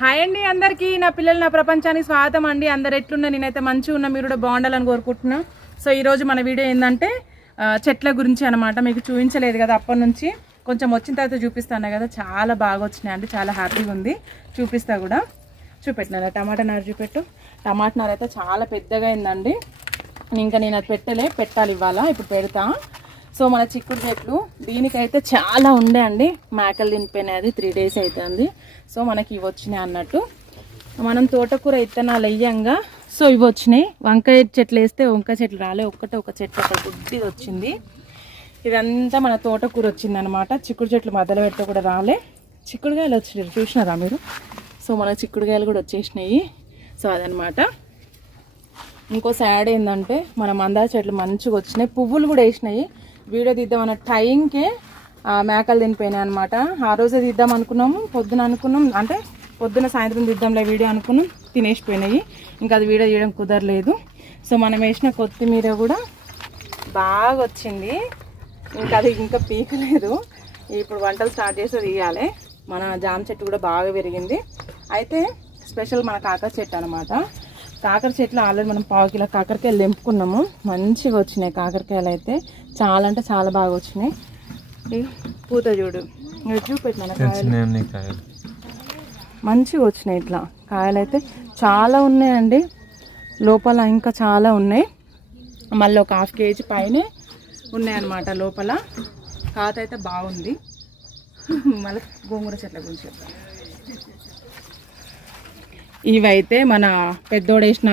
Hi అండి అందరికీ, నా పిల్లలు నా ప్రపంచానికి స్వాగతం అండి. అందరు ఎట్లున్నా? నేనైతే మంచిగా ఉన్నా, మీరు కూడా బాగుండాలని కోరుకుంటున్నా. సో ఈరోజు మన వీడియో ఏంటంటే చెట్ల గురించి అనమాట. మీకు చూపించలేదు కదా అప్పటి నుంచి, కొంచెం వచ్చిన తర్వాత చూపిస్తాను కదా. చాలా బాగా వచ్చినాయి అండి, చాలా హ్యాపీగా ఉంది. చూపిస్తా కూడా. చూపెట్టినా టమాటా నారు చూపెట్టు. టమాటా నారు అయితే చాలా పెద్దగా అయిందండి. ఇంకా నేను అది పెట్టాలి ఇవాళ, ఇప్పుడు పెడతా. సో మన చిక్కుడు చెట్లు దీనికైతే చాలా ఉండే అండి. మేకలు తినిపోయినాయి, 3 days అవుతుంది. సో మనకి ఇవి వచ్చినాయి అన్నట్టు. మనం తోటకూర ఇత్తనాలు వేయంగా సో ఇవి వచ్చినాయి. వంకాయ చెట్లు వేస్తే వంకాయ చెట్లు రాలే, ఒక చెట్టు అక్కడ గుడ్డిది వచ్చింది. ఇదంతా మన తోటకూర వచ్చింది అనమాట. చిక్కుడు చెట్లు మధ్యలో పెడితే కూడా రాలే. చిక్కుడుకాయలు వచ్చినాయి, చూసినారా మీరు? సో మన చిక్కుడుకాయలు కూడా వచ్చేసినాయి. సో అదనమాట. ఇంకో సైడ్ ఏంటంటే మన మందార చెట్లు మంచిగా వచ్చినాయి, పువ్వులు కూడా వేసినాయి. వీడియో తీద్దామన్న టైంకే మేకలు తినిపోయినాయి అనమాట. ఆ రోజే తీద్దాం అనుకున్నాము, పొద్దున అనుకున్నాం, అంటే పొద్దున సాయంత్రం తీద్దాంలే వీడియో అనుకున్నాం, తినేసిపోయినాయి. ఇంకా అది వీడియో తీయడం కుదరలేదు. సో మనం వేసిన కొత్తిమీర కూడా బాగా వచ్చింది. ఇంకా అది ఇంకా పీకలేదు. ఇప్పుడు వంటలు స్టార్ట్ చేసి తీయాలి. మన జామ చెట్టు కూడా బాగా పెరిగింది. అయితే స్పెషల్ మన కాకర చెట్టు అనమాట. కాకర చెట్లు ఆల్రెడీ మనం 1/4 కిలో కాకరకాయలు తెంపుకున్నాము. మంచిగా వచ్చినాయి కాకరకాయలు అయితే, చాలా అంటే చాలా బాగా వచ్చినాయి. పూత చూడు, చూపెట్టిన కాయలు మంచిగా వచ్చినాయి. ఇట్లా కాయలు అయితే చాలా ఉన్నాయండి. లోపల ఇంకా చాలా ఉన్నాయి. మళ్ళీ ఒక 1/2 kg పైనే ఉన్నాయన్నమాట లోపల. కాత అయితే బాగుంది. మళ్ళీ గోంగూర చెట్ల గురించి చెప్తాను. ఇవైతే మన పెద్దోడేసిన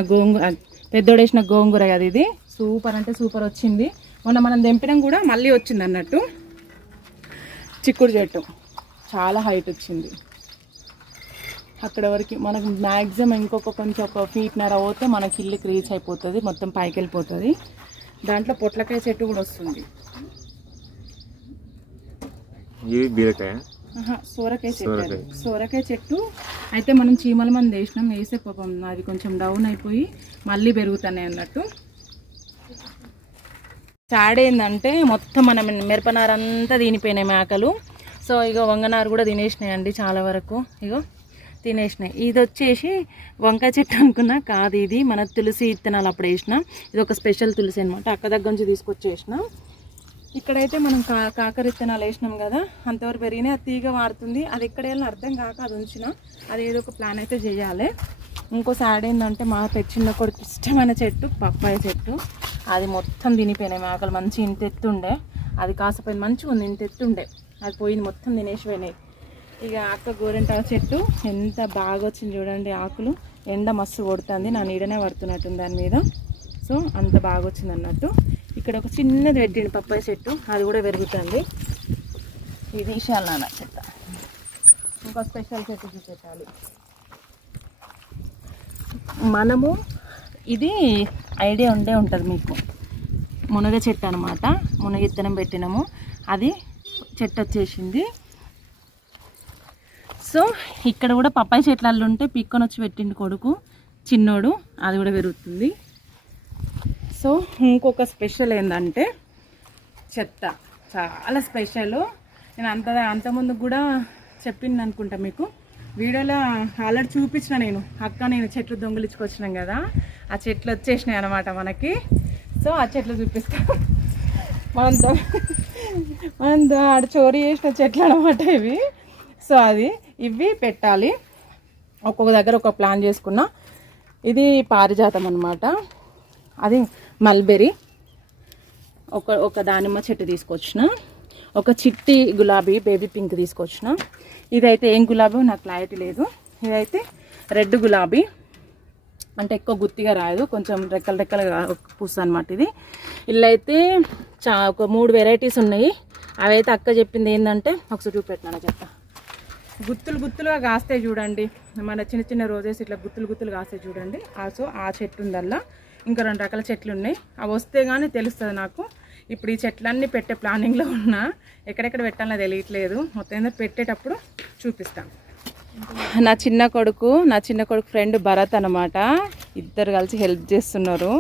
గోంగూర కదా, ఇది సూపర్ అంటే సూపర్ వచ్చింది. మొన్న మనం తెంపడం కూడా మళ్ళీ వచ్చింది అన్నట్టు. చిక్కుడు చెట్టు చాలా హైట్ వచ్చింది అక్కడ వరకు. మనకు మ్యాక్సిమం ఇంకొక కొంచెం 1 feet పోతే మనకి ఇల్లుకి రీచ్ అయిపోతుంది, మొత్తం పైకి వెళ్ళిపోతుంది. దాంట్లో పొట్లకాయ చెట్టు కూడా వస్తుంది. సోరకాయ చెట్టు అయితే మనం చీమల మంది వేసినాం, వేసే పాపం అది కొంచెం డౌన్ అయిపోయి మళ్ళీ పెరుగుతున్నాయి అన్నట్టు. సాడ్ ఏంటంటే మొత్తం మన మిరపనారంతా తినిపోయినాయి మేకలు. సో ఇగో వంగనారు కూడా తినేసినాయి అండి చాలా వరకు. ఇగో తినేసినాయి. ఇది వచ్చేసి వంకాయ చెట్టు అనుకున్నా, కాదు ఇది మన తులసి ఇత్తనాలు అప్పుడు వేసిన. ఇది ఒక స్పెషల్ తులసి అనమాట, అక్క దగ్గర నుంచి తీసుకొచ్చేసిన. ఇక్కడైతే మనం కాకర ఇత్తనాలు వేసినాం కదా, అంతవరకు పెరిగినాయి. అది తీగ వాడుతుంది, అది ఎక్కడ వెళ్ళినా అర్థం కాక అది ఉంచిన. అది ఏదో ఒక ప్లాన్ అయితే చేయాలి. ఇంకో సాడ్ ఏంటంటే మా చిన్న కొడుకు ఇష్టమైన చెట్టు పప్పాయ చెట్టు, అది మొత్తం తినిపోయినాయి మేకలు. మంచి ఇంత ఎత్తుండే, అది కాసపోయింది, మంచిగా ఉంది, ఇంత ఎత్తుండే, అది పోయింది, మొత్తం తినేసిపోయినాయి. ఇక అక్క గోరెంటాకు చెట్టు ఎంత బాగా వచ్చింది చూడండి. ఆకులు ఎండ మస్తు కొడుతుంది, నా నీడనే పడుతున్నట్టుంది దాని మీద. సో అంత బాగా వచ్చింది అన్నట్టు. ఇక్కడ ఒక చిన్నది పెట్టింది పప్పాయ చెట్టు, అది కూడా పెరుగుతుంది. ఇది విశాల నాన్న చెట్టు. ఇంకో స్పెషల్ చెట్టు చూపెట్టాలి మనము. ఇది ఐడియా ఉంటుంది మీకు, మునగ చెట్టు అనమాట. మునగ ఇత్తనం పెట్టినాము, అది చెట్టు వచ్చేసింది. సో ఇక్కడ కూడా పప్పాయ చెట్లలో ఉంటే పిక్కొని వచ్చి పెట్టిండు కొడుకు చిన్నోడు, అది కూడా పెరుగుతుంది. సో ఇంకొక స్పెషల్ ఏంటంటే చెత్త, చాలా స్పెషల్. నేను అంతకుముందు కూడా చెప్పింది అనుకుంటా మీకు వీడియోలో ఆల్రెడీ చూపించిన. నేను చెట్లు దొంగలించుకొచ్చినాం కదా, ఆ చెట్లు వచ్చేసినాయి అనమాట మనకి. సో ఆ చెట్లు చూపిస్తాను. మనం ఆడ చోరీ చేసిన చెట్లు అనమాట ఇవి. సో ఇవి పెట్టాలి. ఒక్కొక్క దగ్గర ఒక ప్లాన్ చేసుకున్నా. ఇది పారిజాతం అనమాట, అది మల్బెరీ. ఒక దానిమ్మ చెట్టు తీసుకొచ్చిన, ఒక చిట్టి గులాబీ బేబీ పింక్ తీసుకొచ్చిన. ఇదైతే ఏం గులాబీ నాకు క్లారిటీ లేదు. ఇదైతే రెడ్ గులాబీ, అంటే ఎక్కువ గుత్తిగా రాదు, కొంచెం రెక్కలుగా పూస అనమాట ఇది. ఇల్లు అయితే ఒక 3 varieties ఉన్నాయి. అవైతే అక్క చెప్పింది ఏంటంటే, ఒకసారి చూపెట్టినా చెప్తా. గుత్తులుగా కాస్తాయి చూడండి, మన చిన్న చిన్న రోజెస్ ఇట్లా గుత్తులు కాస్తాయి చూడండి. సో ఆ చెట్టు ఉందల్లా. ఇంకా 2 రకాల చెట్లు ఉన్నాయి, అవి వస్తే కానీ తెలుస్తుంది నాకు. ఇప్పుడు ఈ చెట్లన్నీ పెట్టే ప్లానింగ్లో ఉన్నా, ఎక్కడెక్కడ పెట్టాలో తెలియట్లేదు. మొత్తం ఏంటంటే పెట్టేటప్పుడు చూపిస్తాను. నా చిన్న కొడుకు ఫ్రెండ్ భరత్ అనమాట. ఇద్దరు కలిసి హెల్ప్ చేస్తున్నారు.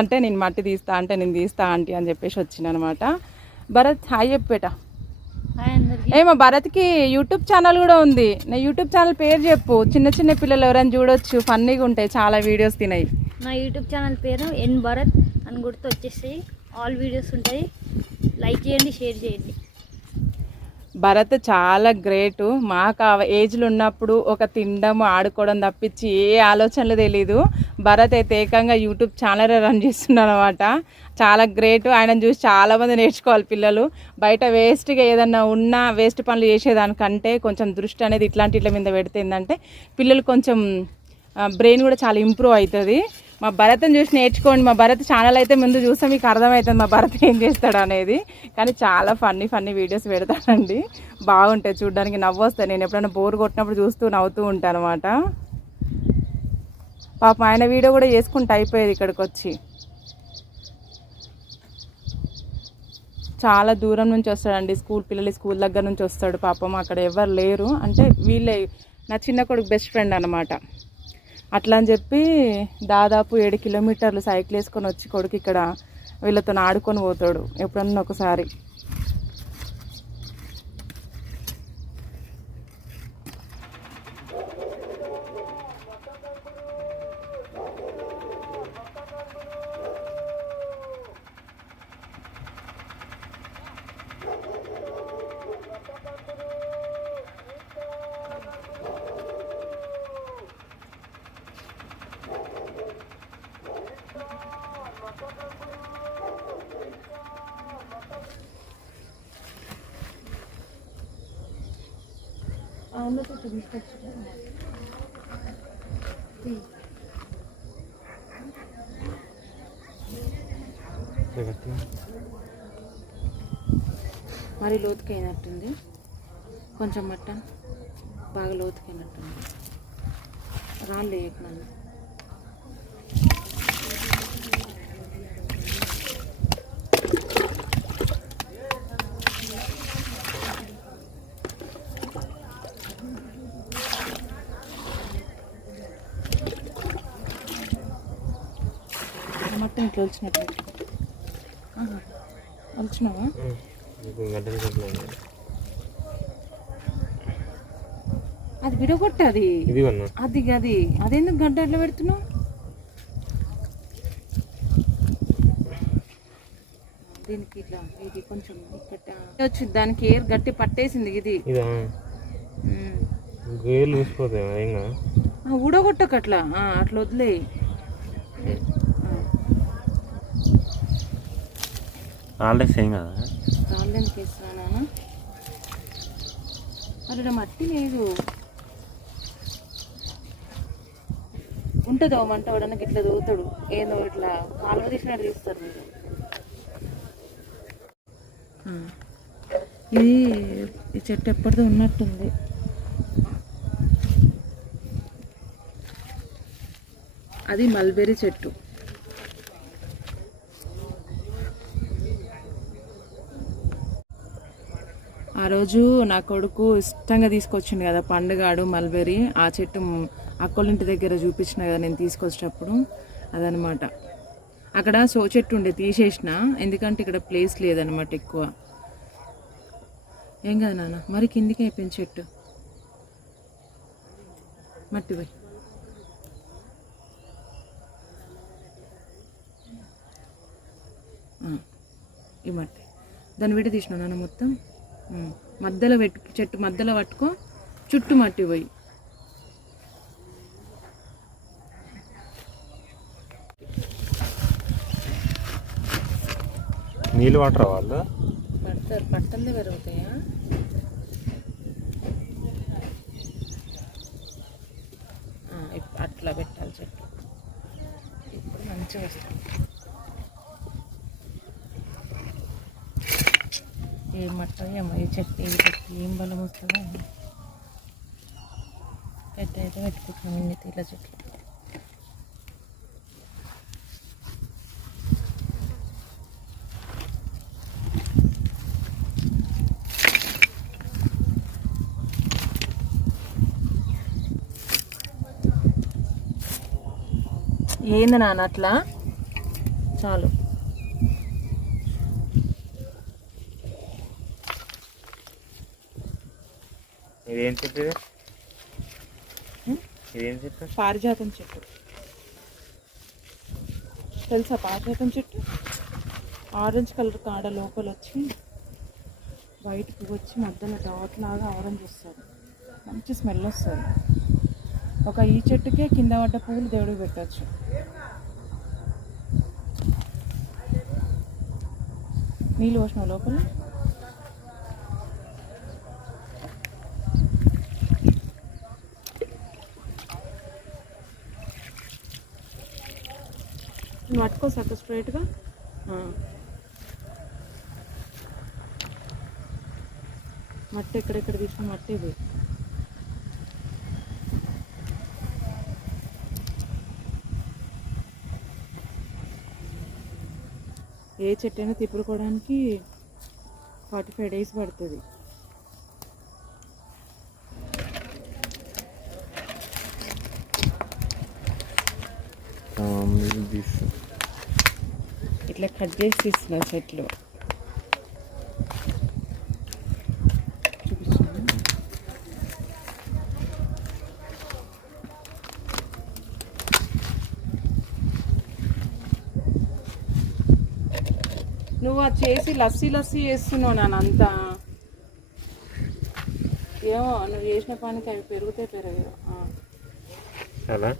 అంటే నేను మట్టి తీస్తా అంటే నేను తీస్తా ఆంటీ అని చెప్పేసి వచ్చిన అనమాట. భరత్ హాయ్ చెప్పేట. మా భరత్కి యూట్యూబ్ ఛానల్ కూడా ఉంది. నా యూట్యూబ్ ఛానల్ పేరు చెప్పు, చిన్న చిన్న పిల్లలు ఎవరైనా చూడొచ్చు, ఫన్నీగా ఉంటాయి, చాలా వీడియోస్ తినాయి. నా యూట్యూబ్ ఛానల్ పేరు ఎన్ భరత్ అని గుర్తు వచ్చేసాయి. ఆల్ వీడియోస్ ఉంటాయి, లైక్ చేయండి, షేర్ చేయండి. భరత్ చాలా గ్రేటు. మాకు ఆ ఏజ్లో ఉన్నప్పుడు ఒక తినడం ఆడుకోవడం తప్పించి ఏ ఆలోచనలు తెలీదు. భరత్ అయితే ఏకంగా యూట్యూబ్ ఛానల్ రన్ చేస్తున్నాడు అనమాట. చాలా గ్రేటు. ఆయనను చూసి చాలామంది నేర్చుకోవాలి పిల్లలు. బయట వేస్ట్గా ఏదన్నా ఉన్నా వేస్ట్ పనులు చేసేదానికంటే కొంచెం దృష్టి అనేది ఇట్లా మీద పెడితే ఏంటంటే పిల్లలు కొంచెం బ్రెయిన్ కూడా చాలా ఇంప్రూవ్ అవుతుంది. మా భరత్ని చూసి నేర్చుకోండి. మా భరత్ ఛానల్ అయితే ముందు చూస్తే మీకు అర్థమవుతుంది మా భరత్ ఏం చేస్తాడు అనేది. కానీ చాలా ఫన్నీ వీడియోస్ పెడతానండి, బాగుంటాయి చూడడానికి, నవ్వు వస్తాయి. నేను ఎప్పుడైనా బోర్ కొట్టినప్పుడు చూస్తూ నవ్వుతూ ఉంటాను అనమాట. పాపం ఆయన వీడియో కూడా చేసుకుంటూ అయిపోయేది ఇక్కడికి వచ్చి. చాలా దూరం నుంచి వస్తాడండి, స్కూల్ దగ్గర నుంచి వస్తాడు. పాపం అక్కడ ఎవరు లేరు, అంటే వీళ్ళే నా చిన్న కొడుకు బెస్ట్ ఫ్రెండ్ అనమాట. అట్లా అని చెప్పి దాదాపు 7 కిలోమీటర్లు సైకిల్ వేసుకొని వచ్చి కొడుకు ఇక్కడ వీళ్ళతో ఆడుకొని పోతాడు ఎప్పుడన్నా ఒకసారి. మరి లోతుకైనట్టుంది, కొంచెం మట్టన్ బాగా లోతుకైనట్టుంది. రాళ్ళు వేయకున్నాను. మొత్తం ఇట్లా వచ్చినట్టు వచ్చినావా? అది విడగొట్టది, అది అదెందుకు గడ్డ ఎట్లా పెడుతున్నావు? దీనికి ఇట్లా ఇది కొంచెం వచ్చింది, దానికి ఏర్ గట్టి పట్టేసింది. ఇది ఊడగొట్టకట్లా, అట్లా వదిలే. రాళ్ళకి వేస్తున్నానా? అరే మట్టి లేదు, ఉంటుందో మంట వాడడానికి ఇట్లా దూతాడు, ఏదో ఇట్లా కాలువ తీసినట్టు తీస్తారు మీరు. ఇది ఈ చెట్టు ఎప్పటిదో ఉన్నట్టుంది. అది మల్బెరీ చెట్టు. ఆ రోజు నా కొడుకు ఇష్టంగా తీసుకొచ్చిండు కదా పండుగాడు మల్బెరీ. ఆ చెట్టు అక్కోళ్ళింటి దగ్గర చూపించిన కదా నేను తీసుకొచ్చేటప్పుడు, అదనమాట. అక్కడ సో చెట్టు ఉండే తీసేసిన, ఎందుకంటే ఇక్కడ ప్లేస్ లేదనమాట ఎక్కువ. ఏం కదా నాన్న, మరి కిందికి అయిపోయింది చెట్టు. మట్టి పోయి ఈ మట్టి దాన్ని విడి తీసిన నాన్న మొత్తం. మధ్యలో చెట్టు మధ్యలో పట్టుకో, చుట్టూ మట్టి పోయి. నీళ్ళు వాటర్ వాళ్ళు పడతారు, పట్టలే పెరుగుతాయా? అట్లా పెట్టాలి చెట్టు, ఇప్పుడు మంచిగా వస్తుంది. ఏం మట్టో ఏమో ఈ చెట్టు, ఈ చెట్టు ఏం బలం వస్తుందో. అయితే పెట్టుకుంటున్నాం ఇన్ని తీల చెట్లు. ఏంది నాన్న అట్లా? చాలు. ఇదేం చెట్టు ఇది? ఇదేం చెట్టు? పారిజాతం చెట్టు తెలుసా? పారిజాతం చెట్టు ఆరెంజ్ కలర్ కాడ లోపల వచ్చి వైట్ పువ్వు వచ్చి మధ్యలో డాట్ లాగా ఆరెంజ్ వస్తుంది, మంచి స్మెల్ వస్తుంది. ఒక ఈ చెట్టుకే కింద పడ్డ పువ్వులు దేవుడికి పెట్టచ్చు. నీళ్ళు పోసిన లోపల నువ్వు పట్టుకో సార్ స్ట్రైట్గా. మట్టి ఎక్కడెక్కడ తీసుకుని మట్టి ఇది ఏ చెట్టు అయినా తిప్పుకోవడానికి 45 days పడుతుంది. ఇట్లా కట్ చేసి తీస్తున్నా చెట్లు. చూపిస్తాను. నువ్వు అది చేసి లస్సీ చేస్తున్నావు నాన్న అంతా. ఏమో నువ్వు చేసిన పనికి అవి పెరుగుతాయి పెరగవు. అలా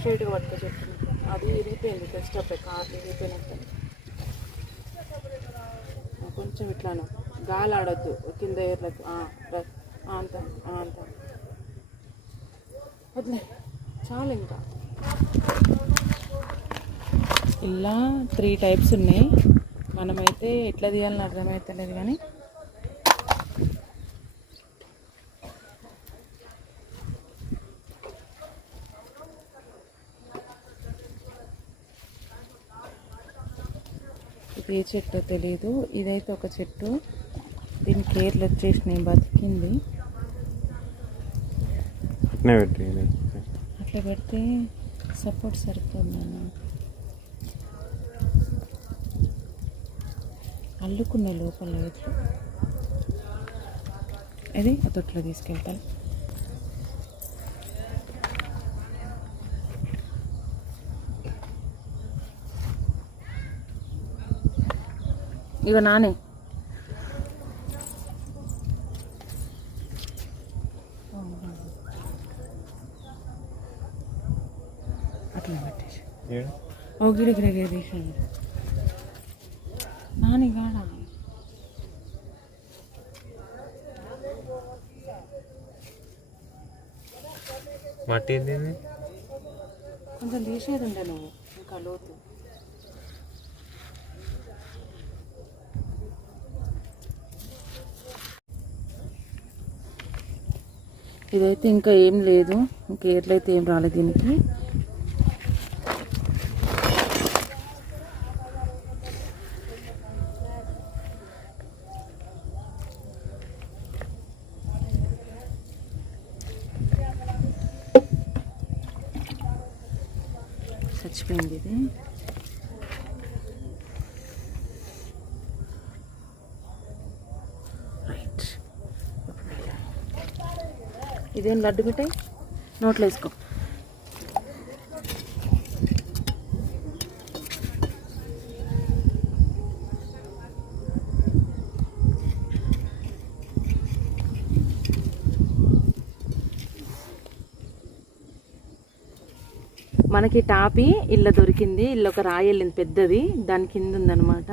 స్ట్రైట్గా పట్టుకో చెట్టు. అది ఇరిగిపోయింది, బెస్ట్ ఆఫ్ కార్లు ఇరిగిపోయినట్టు. కొంచెం ఇట్లాను గాలి ఆడొద్దు కింద ఏర్లకు. అంత అంత వదిలే చాలు. ఇంకా ఇలా 3 types ఉన్నాయి. మనమైతే ఎట్లా తీయాలని అర్థమవుతలేదు కానీ ఇది ఏ చెట్టో తెలీదు. ఇదైతే ఒక చెట్టు, దీని కేర్లు వచ్చేసినాయి, బతికింది. అట్లా పెడితే సపోర్ట్ సరిపోతుంది అన్న. అల్లుకున్న లోపల ఇట్లా ఇది ఆ తొట్లో తీసుకెళ్తాను. ఇగో నానే అట్లా పెట్టేసి ఓ గిరి తీసాను నాని గాడ. మట్టి కొంచెం తీసేది ఉండే నువ్వు ఇంకా లోతు. ఇదైతే ఇంకా ఏం లేదు, ఇంకేర్లు అయితే ఏం రాలేదు దీనికి. చచ్చిపోయింది ఇది. రైట్, ఇదేం లడ్డు మిఠాయి నోట్లో వేసుకో. మనకి టాపి ఇళ్ళ దొరికింది. ఇల్లు ఒక రాయి వెళ్ళింది పెద్దది, దాని కింద ఉందన్నమాట.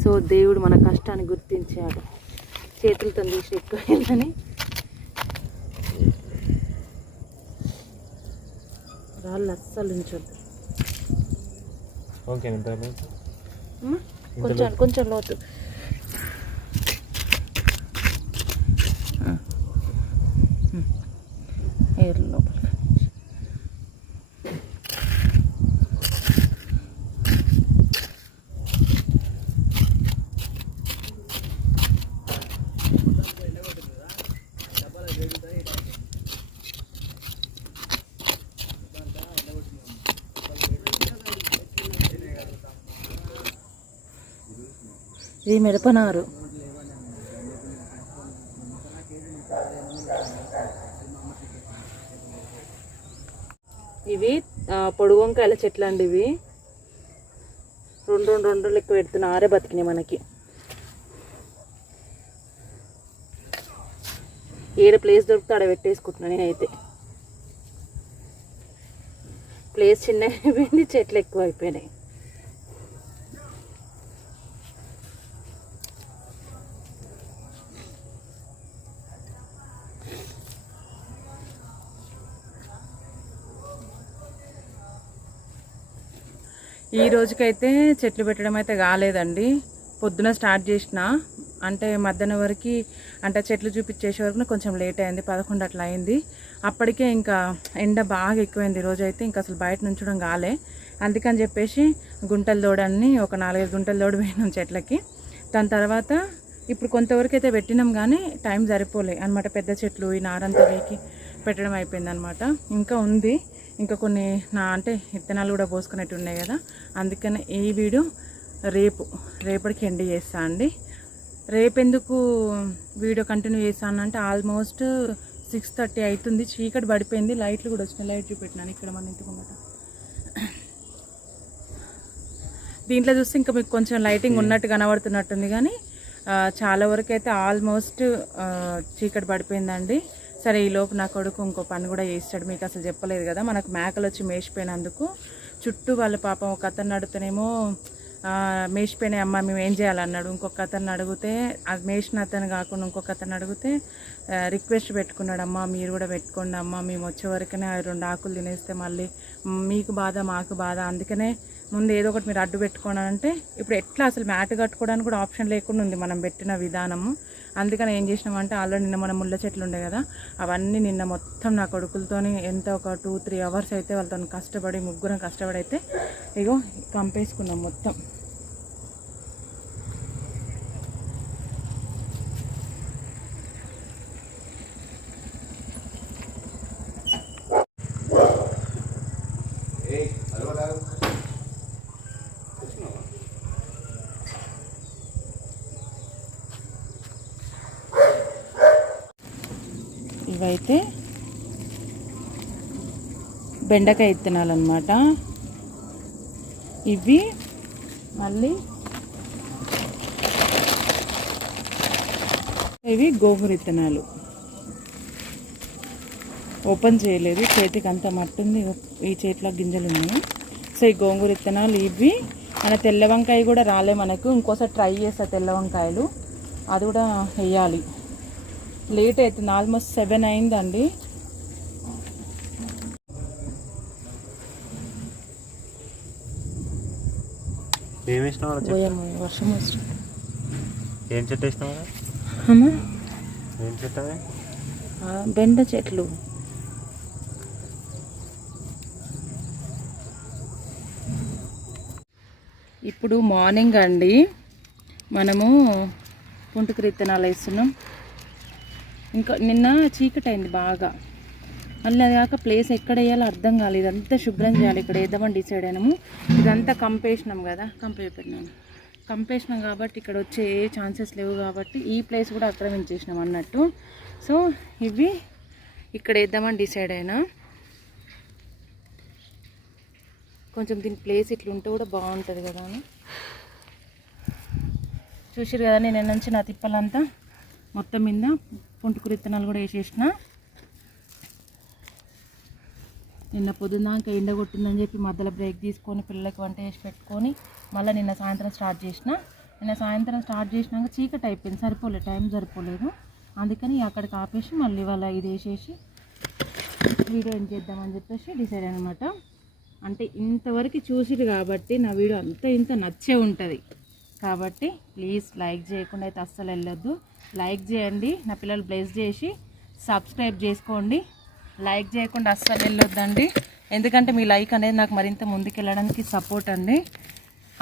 సో దేవుడు మన కష్టాన్ని గుర్తించాడు. చేతులతో తీసి ఎక్కువ వెళ్ళని రాళ్ళు అస్సలు ఉంచొద్దు. కొంచెం కొంచెం లోతు. ఏర్ల లోపల ఇది మిరపనారు. ఇవి పొడుగు వంకాయల చెట్లు అండి. ఇవి రెండు లెక్క పెడుతున్నా, ఆరే బతికినాయి మనకి. ఏడ ప్లేస్ దొరికితే ఆడ పెట్టేసుకుంటున్నా నేనైతే. ప్లేస్ చిన్న అయిపోయింది, చెట్లు ఎక్కువ అయిపోయినాయి. ఈ రోజుకైతే చెట్లు పెట్టడం అయితే కాలేదండి. పొద్దున స్టార్ట్ చేసిన, అంటే మధ్యాహ్నం వరకు, అంటే చెట్లు చూపించేసే వరకు కొంచెం లేట్ అయింది, 11 అట్లా అయింది. అప్పటికే ఇంకా ఎండ బాగా ఎక్కువైంది. ఈరోజు అయితే ఇంకా అసలు బయట నుంచడం కాలే. అందుకని చెప్పేసి గుంటలు తోడని ఒక 4-5 గుంటలు తోడు పోయినాం చెట్లకి. దాని తర్వాత ఇప్పుడు కొంతవరకు అయితే పెట్టినాం, కానీ టైం సరిపోలే అనమాట. పెద్ద చెట్లు ఈ నారంతా వీకి పెట్టడం అయిపోయింది అనమాట. ఇంకా ఉంది, ఇంకా కొన్ని అంటే విత్తనాలు కూడా పోసుకునేట్టు ఉన్నాయి కదా. అందుకని ఈ వీడియో రేపటికి ఎండ్ చేస్తా అండి. రేపెందుకు వీడియో కంటిన్యూ చేస్తాను అంటే ఆల్మోస్ట్ 6:30 అవుతుంది, చీకటి పడిపోయింది. లైట్లు కూడా వచ్చినాయి, లైట్ చూపెట్టినాను ఇక్కడ మన ఇంటి ముంగట. దీంట్లో చూస్తే ఇంకా మీకు కొంచెం లైటింగ్ ఉన్నట్టు కనబడుతున్నట్టుంది, కానీ చాలా వరకు అయితే ఆల్మోస్ట్ చీకటి పడిపోయిందండి. సరే, ఈలోపు నా కొడుకు ఇంకో పని కూడా చేస్తాడు. మీకు అసలు చెప్పలేదు కదా, మనకు మేకలు వచ్చి మేసిపోయినందుకు చుట్టూ వాళ్ళ పాపం ఒక అతన్ని అడుగుతానేమో మేసిపోయినాయి అమ్మ మేము ఏం చేయాలన్నాడు. ఇంకొక అతన్ని అడిగితే, అది మేసిన అతను కాకుండా ఇంకొక అతను అడిగితే రిక్వెస్ట్ పెట్టుకున్నాడు, అమ్మ మీరు కూడా పెట్టుకోండి అమ్మ, మేము వచ్చే వరకునే 2 ఆకులు తినేస్తే మళ్ళీ మీకు బాధ మాకు బాధ, అందుకనే ముందు ఏదో ఒకటి మీరు అడ్డు పెట్టుకోండి అంటే. ఇప్పుడు ఎట్లా అసలు మ్యాట్ కట్టుకోవడానికి కూడా ఆప్షన్ లేకుండా ఉంది మనం పెట్టిన విధానము. అందుకని ఏం చేసినామంటే, ఆల్రెడీ నిన్న మన ముళ్ళ చెట్లు ఉండే కదా, అవన్నీ నిన్న మొత్తం నా కొడుకులతోని ఎంత ఒక 2-3 అవర్స్ అయితే వాళ్ళతో కష్టపడి, ముగ్గురం కష్టపడి అయితే ఇగో కంపేసుకున్నాం మొత్తం. ఇవైతే బెండకాయ విత్తనాలు అన్నమాట. ఇవి మళ్ళీ ఇవి గోంగూర విత్తనాలు. ఓపెన్ చేయలేదు, చేతికి అంత మట్టుంది, ఈ చేతిలో గింజలు ఉన్నాయి. సో ఈ గోంగూర విత్తనాలు ఇవి. మన తెల్ల వంకాయ కూడా రాలే మనకు, ఇంకోసారి ట్రై చేస్తా తెల్ల వంకాయలు, అది కూడా వేయాలి. లేట్ అవుతుంది, ఆల్మోస్ట్ 7 అయిందండి. వర్షం వస్తుంది. ఏం చెట్టు వేసినావు? ఏం చెట్టు? బెండ చెట్లు. ఇప్పుడు మార్నింగ్ అండి, మనము పుంటుకు విత్తనాలు వేస్తున్నాం. ఇంకా నిన్న చీకటి అయింది బాగా, మళ్ళీ అది కాక ప్లేస్ ఎక్కడ వేయాలో అర్థం కాలేదు. ఇదంతా శుభ్రం చేయాలి, ఇక్కడ వేద్దామని డిసైడ్ అయినాము. ఇదంతా కంపేసినాం కదా, కంపేసినాం కాబట్టి ఇక్కడ వచ్చే ఏ ఛాన్సెస్ లేవు కాబట్టి ఈ ప్లేస్ కూడా ఆక్రమించేసినాం అన్నట్టు. సో ఇవి ఇక్కడ వేద్దామని డిసైడ్ అయినా. కొంచెం దీని ప్లేస్ ఇట్లా ఉంటే కూడా బాగుంటుంది కదా అని. చూసిరు కదా, నేను నుంచి నా తిప్పలంతా మొత్తం మీద పుంటుకు విత్తనాలు కూడా వేసేసిన. నిన్న పొద్దున్నాక ఎండ కొట్టిందని చెప్పి మధ్యలో బ్రేక్ తీసుకొని పిల్లలకి వంట చేసి పెట్టుకొని మళ్ళీ నిన్న సాయంత్రం స్టార్ట్ చేసిన. నిన్న సాయంత్రం స్టార్ట్ చేసినాక చీకటి అయిపోయింది, సరిపోలేదు, టైం సరిపోలేదు. అందుకని అక్కడికి ఆపేసి మళ్ళీ వాళ్ళ ఇది వేసేసి వీడియో ఏం చేద్దామని చెప్పేసి డిసైడ్ అనమాట. అంటే ఇంతవరకు చూసిరు కాబట్టి నా వీడియో అంత ఇంత నచ్చే ఉంటుంది కాబట్టి ప్లీజ్ లైక్ చేయకుండా అయితే అస్సలు వెళ్ళొద్దు. లైక్ చేయండి, నా పిల్లలు బ్లెస్ చేసి సబ్స్క్రైబ్ చేసుకోండి. లైక్ చేయకుండా అస్సలు వెళ్ళొద్దండి, ఎందుకంటే మీ లైక్ అనేది నాకు మరింత ముందుకెళ్ళడానికి సపోర్ట్ అండి.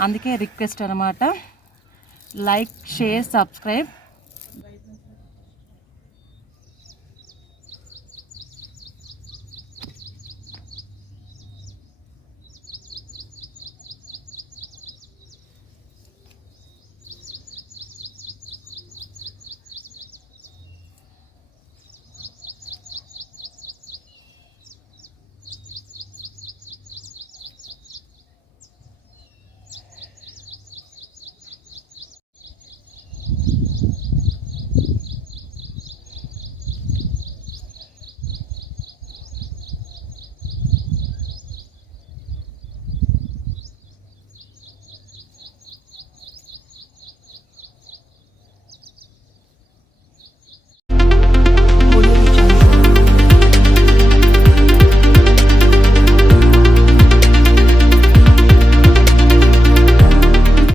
అందుకే రిక్వెస్ట్ అనమాట, లైక్, షేర్, సబ్స్క్రైబ్.